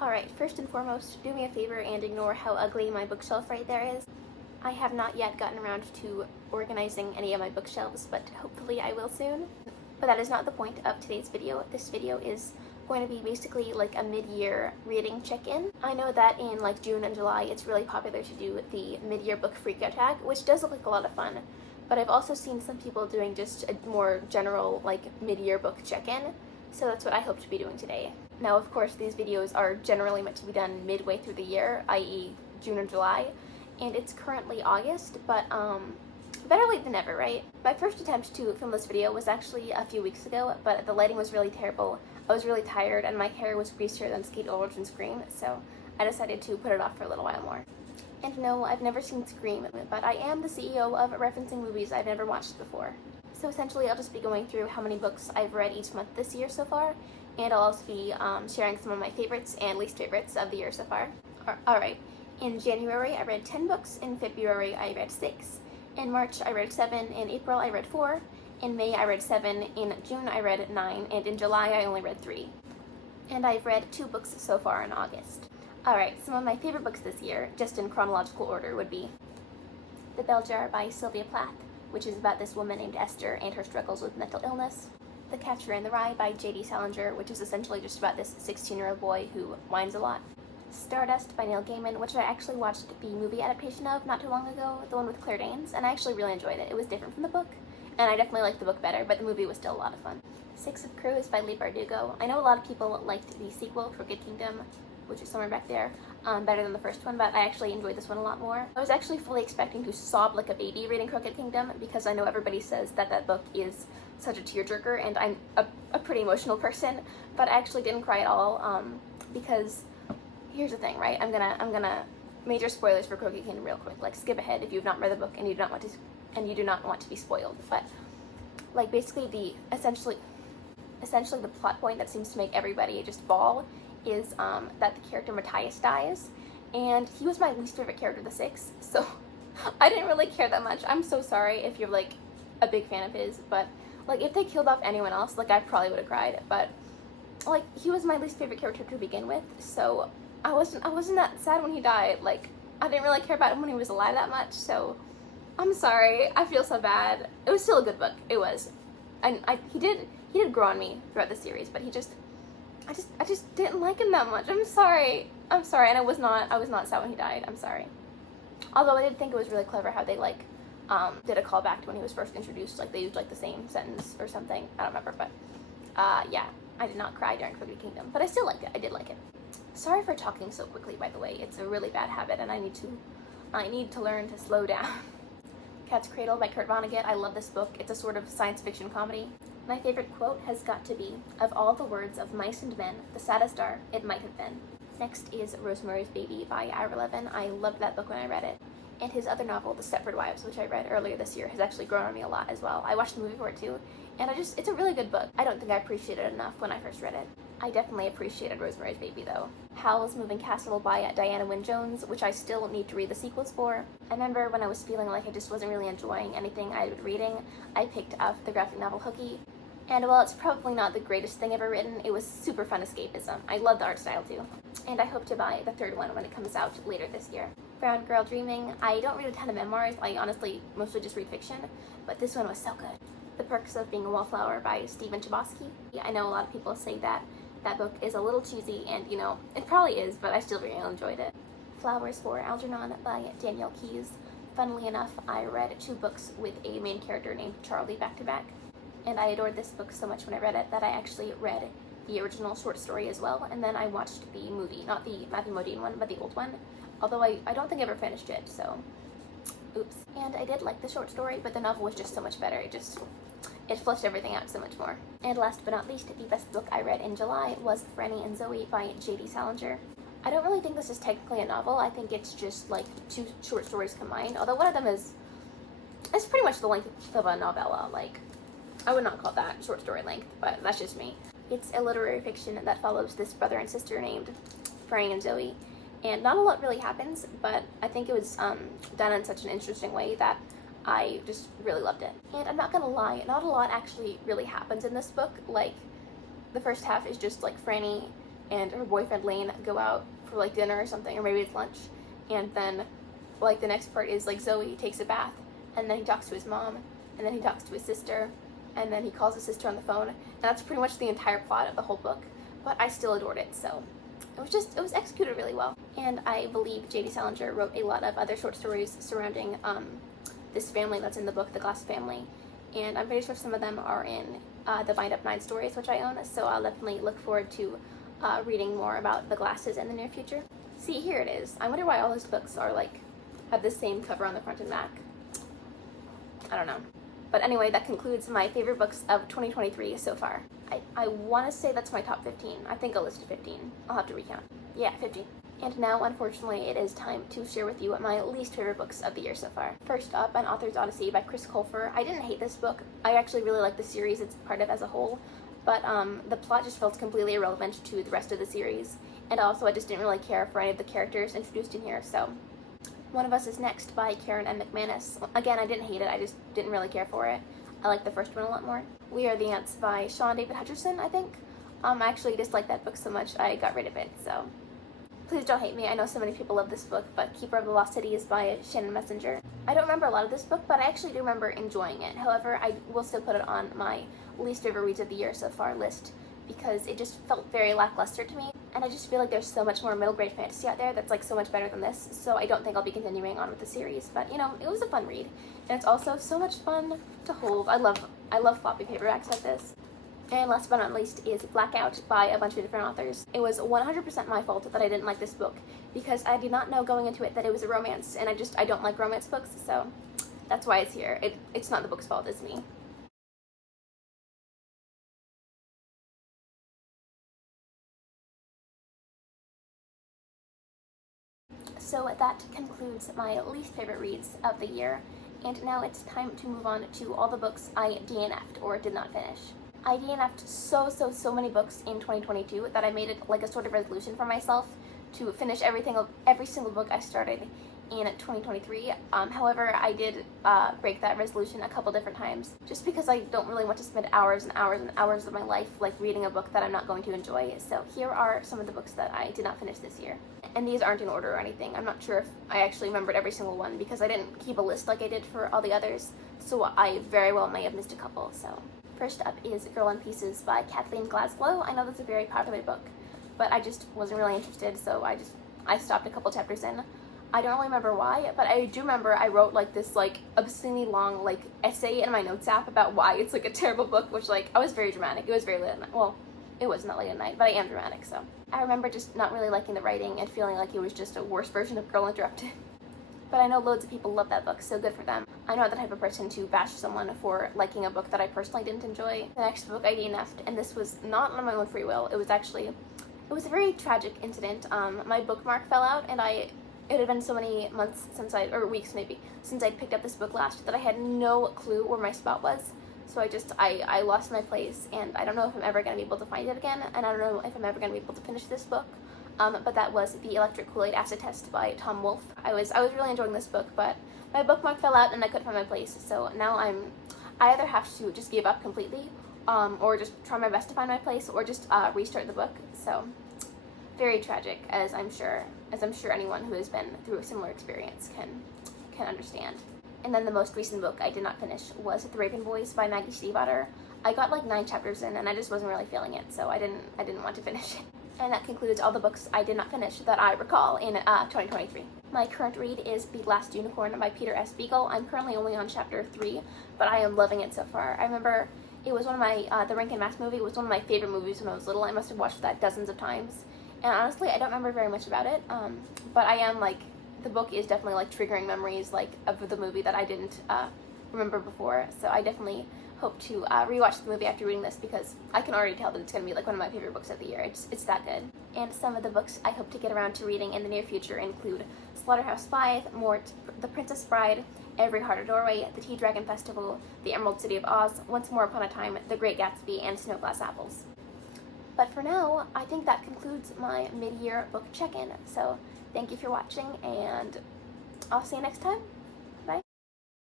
Alright, first and foremost, do me a favor and ignore how ugly my bookshelf right there is. I have not yet gotten around to organizing any of my bookshelves, but hopefully I will soon. But that is not the point of today's video. This video is going to be basically like a mid-year reading check-in. I know that in like June and July it's really popular to do the mid-year book freakout tag, which does look like a lot of fun. But I've also seen some people doing just a more general like mid-year book check-in, so that's what I hope to be doing today. Now, of course, these videos are generally meant to be done midway through the year, i.e. June or July, and it's currently August, but better late than never, right? My first attempt to film this video was actually a few weeks ago, but the lighting was really terrible. I was really tired, and my hair was greasier than Skeet Ulrich and Scream, so I decided to put it off for a little while more. And no, I've never seen Scream, but I am the CEO of referencing movies I've never watched before. So essentially, I'll just be going through how many books I've read each month this year so far, and I'll also be sharing some of my favorites and least favorites of the year so far. Alright, in January I read 10 books, in February I read 6, in March I read 7, in April I read 4, in May I read 7, in June I read 9, and in July I only read 3. And I've read 2 books so far in August. Alright, some of my favorite books this year, just in chronological order, would be The Bell Jar by Sylvia Plath, which is about this woman named Esther and her struggles with mental illness. The Catcher in the Rye by J.D. Salinger, which is essentially just about this 16-year-old boy who whines a lot. Stardust by Neil Gaiman, which I actually watched the movie adaptation of not too long ago, the one with Claire Danes, and I actually really enjoyed it. It was different from the book, and I definitely liked the book better, but the movie was still a lot of fun. Six of Crows by Leigh Bardugo. I know a lot of people liked the sequel, Crooked Kingdom, which is somewhere back there, better than the first one, but I actually enjoyed this one a lot more. I was actually fully expecting to sob like a baby reading Crooked Kingdom, because I know everybody says that that book is such a tearjerker, and I'm a pretty emotional person, but I actually didn't cry at all, because here's the thing, right? I'm gonna major spoilers for Crooked Kingdom real quick. Like, skip ahead if you've not read the book and you do not want to be spoiled. But like, basically essentially the plot point that seems to make everybody just bawl is that the character Matthias dies, and he was my least favorite character of the 6, so I didn't really care that much. I'm so sorry if you're like a big fan of his, but like, if they killed off anyone else, like, I probably would have cried. But like, he was my least favorite character to begin with, so I wasn't that sad when he died. Like, I didn't really care about him when he was alive that much, so I'm sorry. I feel so bad. It was still a good book. It was, and he did grow on me throughout the series, but I just didn't like him that much. I'm sorry, and I was not sad when he died. I'm sorry. Although I did think it was really clever how they like did a callback to when he was first introduced. Like, they used like the same sentence or something. I don't remember, but yeah, I did not cry during Crooked Kingdom, but I still liked it. I did like it. Sorry for talking so quickly, by the way. It's a really bad habit, and I need to learn to slow down. Cat's Cradle by Kurt Vonnegut. I love this book. It's a sort of science fiction comedy. My favorite quote has got to be, "Of all the words of mice and men, the saddest are, it might have been." Next is Rosemary's Baby by Ira Levin. I loved that book when I read it. And his other novel, The Stepford Wives, which I read earlier this year, has actually grown on me a lot as well. I watched the movie for it too, and it's a really good book. I don't think I appreciated it enough when I first read it. I definitely appreciated Rosemary's Baby though. Howl's Moving Castle by Diana Wynne Jones, which I still need to read the sequels for. I remember when I was feeling like I just wasn't really enjoying anything I had been reading, I picked up the graphic novel Hooky. And while it's probably not the greatest thing ever written, it was super fun escapism. I love the art style too. And I hope to buy the third one when it comes out later this year. Brown Girl Dreaming. I don't read a ton of memoirs. I honestly mostly just read fiction, but this one was so good. The Perks of Being a Wallflower by Stephen Chbosky. I know a lot of people say that that book is a little cheesy, and you know, it probably is, but I still really enjoyed it. Flowers for Algernon by Danielle Keyes. Funnily enough, I read 2 books with a main character named Charlie back to back. And I adored this book so much when I read it that I actually read the original short story as well, and then I watched the movie, not the Matthew Modine one, but the old one, although I don't think I ever finished it, so oops. And I did like the short story, but the novel was just so much better. It fleshed everything out so much more. And last but not least, the best book I read in July was Franny and Zooey by J.D. Salinger. I don't really think this is technically a novel. I think it's just like 2 short stories combined, although one of them it's pretty much the length of a novella. Like, I would not call that short story length, but that's just me. It's a literary fiction that follows this brother and sister named Franny and Zooey, and not a lot really happens, but I think it was done in such an interesting way that I just really loved it. And I'm not gonna lie, not a lot actually really happens in this book. Like, the first half is just like Franny and her boyfriend Lane go out for like dinner or something, or maybe it's lunch, and then like the next part is like Zoe takes a bath, and then he talks to his mom, and then he talks to his sister, and then he calls his sister on the phone, and that's pretty much the entire plot of the whole book. But I still adored it, so it was executed really well. And I believe J.D. Salinger wrote a lot of other short stories surrounding this family that's in the book, the Glass family, and I'm pretty sure some of them are in the Bind Up 9 stories, which I own, so I'll definitely look forward to reading more about the Glasses in the near future. See, here it is. I wonder why all those books are like, have the same cover on the front and back. I don't know. But anyway, that concludes my favorite books of 2023 so far. I want to say that's my top 15. I think I listed 15. I'll have to recount. Yeah, 15. And now, unfortunately, it is time to share with you my least favorite books of the year so far. First up, An Author's Odyssey by Chris Colfer. I didn't hate this book. I actually really like the series it's part of as a whole, but the plot just felt completely irrelevant to the rest of the series. And also, I just didn't really care for any of the characters introduced in here, so... One of Us is Next by Karen M. McManus. Again, I didn't hate it, I just didn't really care for it. I like the first one a lot more. We Are the Ants by Sean David Hutcherson, I think. I actually disliked that book so much I got rid of it, so... Please don't hate me, I know so many people love this book, but Keeper of the Lost City is by Shannon Messenger. I don't remember a lot of this book, but I actually do remember enjoying it. However, I will still put it on my least favorite reads of the year so far list, because it just felt very lackluster to me, and I just feel like there's so much more middle grade fantasy out there that's like so much better than this, so I don't think I'll be continuing on with the series, but you know, it was a fun read, and it's also so much fun to hold. I love floppy paperbacks like this. And last but not least is Blackout by a bunch of different authors. It was 100% my fault that I didn't like this book, because I did not know going into it that it was a romance, and I don't like romance books, so that's why it's here. It's not the book's fault, it's me. So that concludes my least favorite reads of the year, and now it's time to move on to all the books I DNF'd or did not finish. I DNF'd so many books in 2022 that I made it like a sort of resolution for myself to finish every single book I started in 2023. However, I did break that resolution a couple different times, just because I don't really want to spend hours and hours and hours of my life like reading a book that I'm not going to enjoy. So here are some of the books that I did not finish this year. And these aren't in order or anything. I'm not sure if I actually remembered every single one because I didn't keep a list like I did for all the others, so I very well may have missed a couple. So first up is Girl in Pieces by Kathleen Glasgow. I know that's a very popular book, but I just wasn't really interested, so I stopped a couple chapters in. I don't really remember why, but I do remember I wrote like this like obscenely long like essay in my notes app about why it's like a terrible book, which like I was very dramatic. It was very late at night. Well, it was not late at night, but I am dramatic, so. I remember just not really liking the writing and feeling like it was just a worse version of Girl Interrupted. But I know loads of people love that book, so good for them. I'm not the type of person to bash someone for liking a book that I personally didn't enjoy. The next book I DNF'd, and this was not on my own free will. It was a very tragic incident. My bookmark fell out, and it had been so many months or weeks maybe, since I'd picked up this book last that I had no clue where my spot was. So I lost my place, and I don't know if I'm ever going to be able to find it again, and I don't know if I'm ever going to be able to finish this book. But that was The Electric Kool-Aid Acid Test by Tom Wolfe. I was really enjoying this book, but my bookmark fell out and I couldn't find my place, so now I either have to just give up completely, or just try my best to find my place, or just restart the book. So very tragic, as I'm sure anyone who has been through a similar experience can understand. And then the most recent book I did not finish was The Raven Boys by Maggie Stiefvater. I got like 9 chapters in and I just wasn't really feeling it, so I didn't want to finish it. And that concludes all the books I did not finish that I recall in 2023. My current read is The Last Unicorn by Peter S. Beagle. I'm currently only on chapter 3, but I am loving it so far. I remember it was one of my, the Rankin Bass movie was one of my favorite movies when I was little. I must have watched that dozens of times. And honestly, I don't remember very much about it, but I am like, the book is definitely like triggering memories like of the movie that I didn't remember before. So I definitely hope to rewatch the movie after reading this, because I can already tell that it's going to be like one of my favorite books of the year. It's that good. And some of the books I hope to get around to reading in the near future include Slaughterhouse-Five, Mort, The Princess Bride, Every Heart a Doorway, The Tea Dragon Festival, The Emerald City of Oz, Once More Upon a Time, The Great Gatsby, and Snow Glass Apples. But for now, I think that concludes my mid-year book check-in. So thank you for watching, and I'll see you next time.